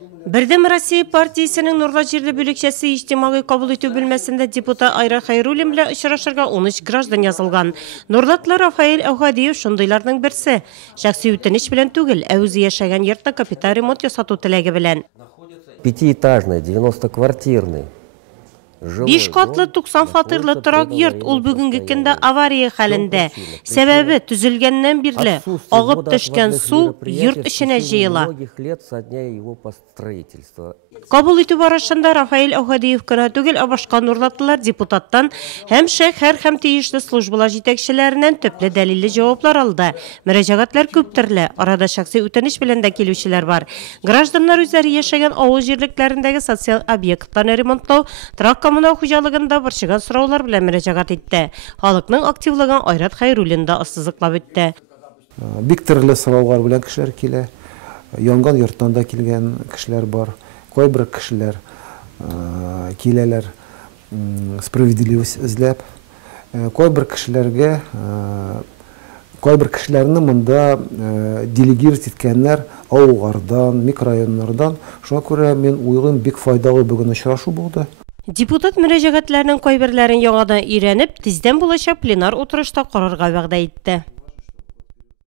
Бердәм Россия партиясының Нурлы җирле бүлекчәсе иҗтимагый кабул итү бүлмәсендә депутат Айра Хәйруллин белән очрашырга 13 граждан язылган. Нурлатлы Рафаэль Әүхәдиев шундыйларның берсе. Шәхси үтенеч белән түгел, ә үзе яшәгән йортта капиталь ремонт ясату теләге белән. Пятиэтажный, 90-квартирный. 5 катлы 90 фатирлы торак йорт ул бүгенге көндә авария хәлендә. Сәбәбе төзелгәннән бирле агып төшкән су йорт эченә җыела. Кабул итү барышында Рафаэль Әүхәдиев кына түгел, ә башка нурлатлылар депутаттан һәм шәһәр һәм тиешле службалар җитәкчеләреннән төпле дәлилле җаваплар алды. Мөрәҗәгатьләр күп төрле, арада шәхси үтенеч белән дә килүчеләр бар. Гражданнар үзләре яшәгән авыл җирлекләрендәге социаль объектларны ремонтлау, торак коммуналь хуҗалыгында борчыган сораулар белән мөрәҗәгать итте. Халыкның активлыгын Айрат Хәйруллин да ассызыклап үтте. Бик төрле сораулар белән кешеләр килә. Янган йорттан да килгән кешеләр бар. Кайбер кешеләр киләләр справедливость эзләп. Кайбер кешеләрне монда делегировать иткәннәр авыллардан, микрорайоннардан. Шуңа күрә мен уйлыйм, бик файдалы бүген очрашу булды. Депутат мөрәҗәгатьләрнең кайберләрен яңадан өйрәнеп, тиздән булачак пленар утырышта карарга вәгъдә итте.